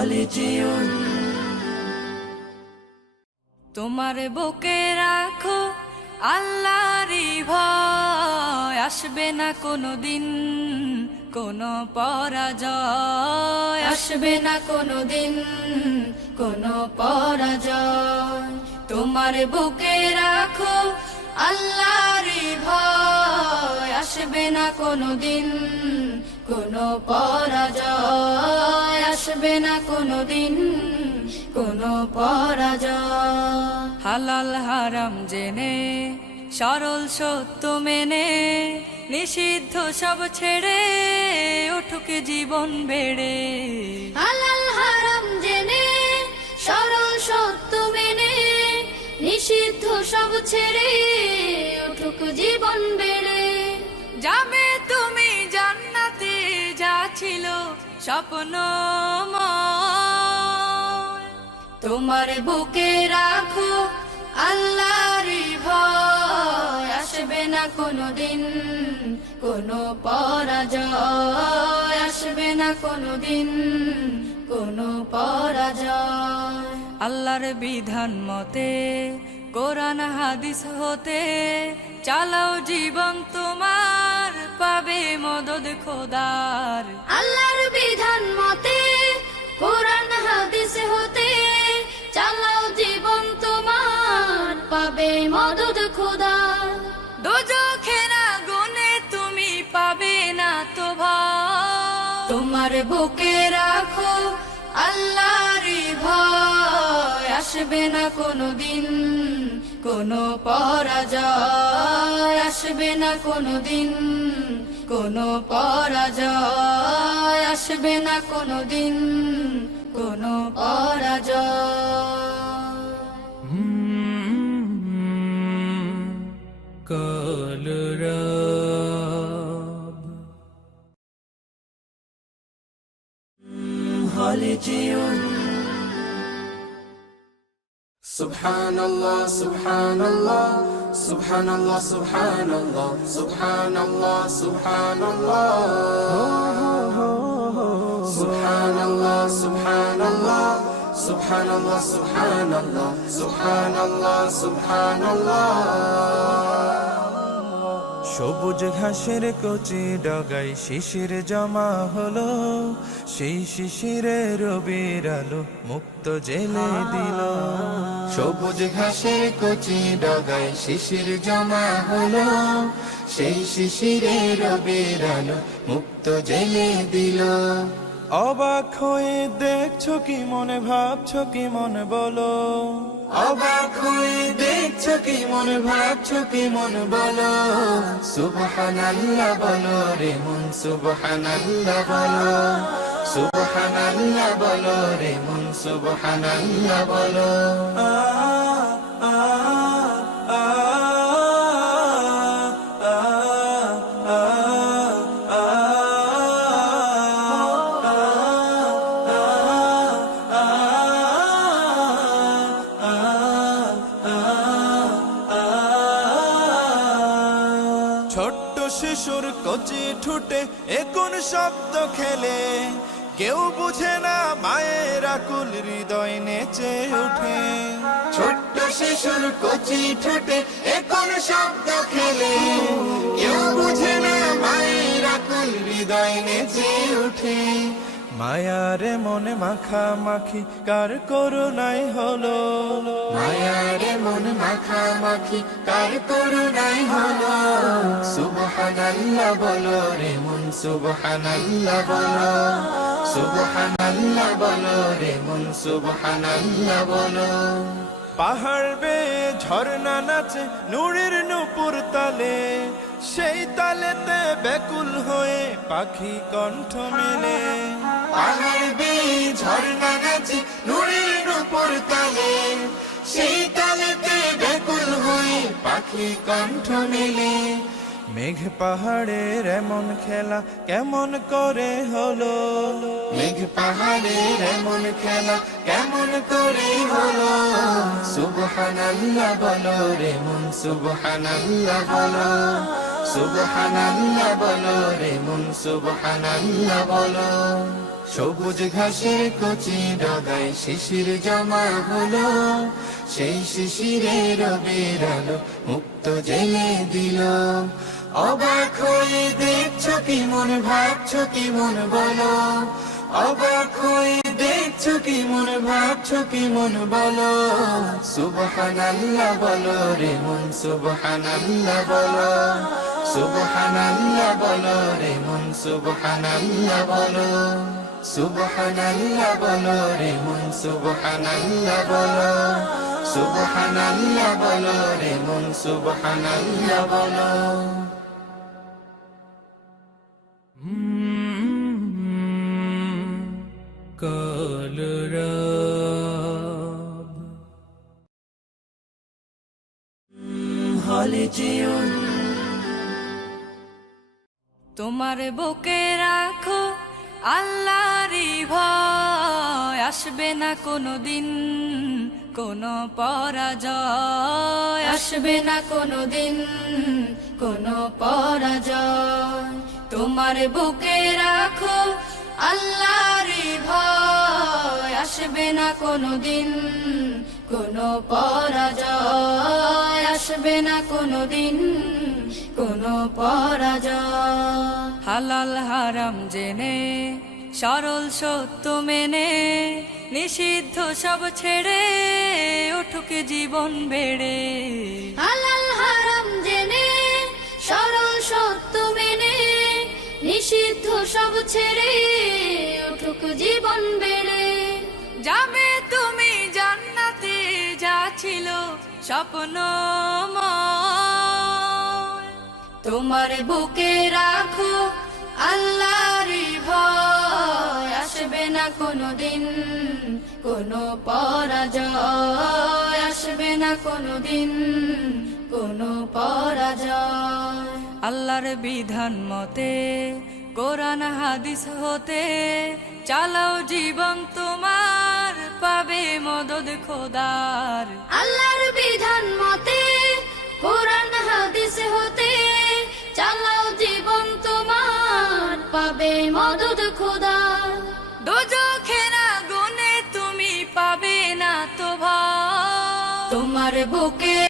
হলে যেও তোমার বুকে রাখো আল্লাহরই ভয়, আসবে না কোনো দিন কোনো পরাজয়, আসবে না কোনো দিন কোনো পরাজয়। তোমার বুকে রাখো আল্লাহরই ভয়, আসবে না কোনো দিন কোনো পরাজয়, আসবে না কোনো দিন কোনো পরাজয়। হালাল হারাম জেনে সরল সত্য মেনে নিষিদ্ধ সব ছেড়ে উঠুক জীবন বেড়ে। হালাল হারাম জেনে সরল সত্য মেনে নিষিদ্ধ সব ছেড়ে উঠুক জীবন বেড়ে। যাবে তুমি জান্নাতে যা ছিল স্বপ্নময়, তোমার বুকে রাখো আল্লাহরই ভয়, আসবে না কোনো দিন কোনো পরাজয়, আসবে না কোনো দিন কোনো পরাজয়। আল্লাহর বিধান মতে কোরআন হাদিস হতে চালাও জীবন তোমার, পাবে মদদ খোদার। আল্লাহর বিধান মতে কোরআন হাদিস হতে চালাও জীবন তোমার, পাবে মদদ খোদার। দোজখের আগুনে তুমি পাবে না তো ভয়, তোমার বুকে রাখো আল্লাহরই ভয়, আসবে না কোনো দিন কোনো পরাজয়, আসবে না কোনো দিন কোনো পরাজয়, আসবে না কোনো দিন কোনো পরাজয়। কলরব হলে যেও Subhanallah, Subhanallah, Subhanallah, Subhanallah, Subhanallah, Subhanallah, Subhanallah, Subhanallah, Subhanallah, Subhanallah, Subhanallah, Subhanallah. সবুজ ঘাসের কচি ডগায় শিশির জমা হলো, সেই শিশিরে রবির আলো মুক্ত জেলে দিল। সবুজ ঘাসের কচি ডগায় শিশির জমা হলো, সেই শিশিরে রবির আলো মুক্ত জেলে দিল। অবাক হয়ে দেখছো কি মনে, ভাবছো কি মনে বলো, অবাক হয়ে দেখছো কি মনে, ভাবছো কি মনে বলো। সুবহানাল্লাহ বলো রে মন, সুবহানাল্লাহ বলো, সুবহানাল্লাহ বলো রে মন, সুবহানাল্লাহ বলো। ছোট্ট শিশুর কচি ঠুটে এখন শব্দ খেলে, কেউ বুঝে না মায়ের আকুল হৃদয় নেচে ওঠে। ছোট্ট শিশুর কচি ঠোঁটে এখন শব্দ খেলে, কেউ বুঝে না মায়ের আকুল হৃদয় নেচে ওঠে। মায়ার মনে মাখামাখি কার করুণাই হলো, মায়ার মন মাখামাখি কার করুণাই হলো। সুবহানাল্লাহ বলো রে মন, সুবহানাল্লাহ বলো, সুবহানাল্লাহ বলো রে মন, সুবহানাল্লাহ বলো। পাহাড় বেয়ে ঝর্ণা নাচে নূরের নূপুর তালে, সেই তালেতে ব্যাকুল হয়ে পাখি কণ্ঠ মেলে। পাহাড় বেয়ে ঝর্ণা নাচে নূরের নূপুর তালে, সেই তালেতে ব্যাকুল হয়ে পাখি কণ্ঠ মেলে। মেঘ পাহাড়ের এমন খেলা কেমন করে হলো, মেঘ পাহাড়ের এমন খেলা কেমন করে হলো। সুবহানাল্লাহ বলো রে মন, সুবহানাল্লাহ বলো, সুবহানাল্লাহ বলো রে মন, সুবহানাল্লাহ বলো। সবুজ ঘাসের কচি ডগায় শিশির জমা হলো, সেই শিশিরে রবির আলো মুক্ত জেলে দিল। অবাক হয়ে দেখছো কি মন, ভাবছো কি মন বলো, অবাক হয়ে দেখছো কি মন, ভাবছো কি মন বলো। সুবহানাল্লাহ বলো রে মন, সুবহানাল্লাহ বলো, সুবহানাল্লাহ বলো রে মন, সুবহানাল্লাহ বলো, সুবহানাল্লাহ বলো রে মন, সুবহানাল্লাহ বলো, সুবহানাল্লাহ বলো রে মন, সুবহানাল্লাহ বলো। কলরব হলে যেও তোমার বুকে রাখো আল্লাহরই ভয়, আসবে না কোনো দিন কোনো পরাজয়, আসবে না কোনো দিন কোনো পরাজয়। তোমার বুকে রাখো আল্লাহরই ভয়, আসবে না কোনো দিন কোনো পরাজয়, আসবে না কোনো দিন কোনো পরাজয়। হালাল হারাম জেনে সরল সত্য মেনে, নিষিদ্ধ সব ছেড়ে উঠুক জীবন বেড়ে। হালাল হারাম জেনে সরল সত্য মেনে, নিষিদ্ধ সব ছেড়ে উঠুক জীবন বেড়ে। যাবে তুমি জান্নাতে, যা ছিল স্বপ্নময়। তোমার বুকে রাখো আল্লাহরই ভয়, আসবে না কোনো দিন কোনো পরাজয়, আসবে না কোনো দিন কোনো পরাজয়। আল্লাহর বিধান মতে কোরআন হাদিস হতে চালাও জীবন তোমার, পাবে মদদ খোদার। আল্লাহর বিধান মতে কোরআন হাদিস হতে চালাও জীবন তোমার, পাবে মদদ খোদার। দোজখের আগুনে তুমি পাবে না তো ভয়, তোমার বুকে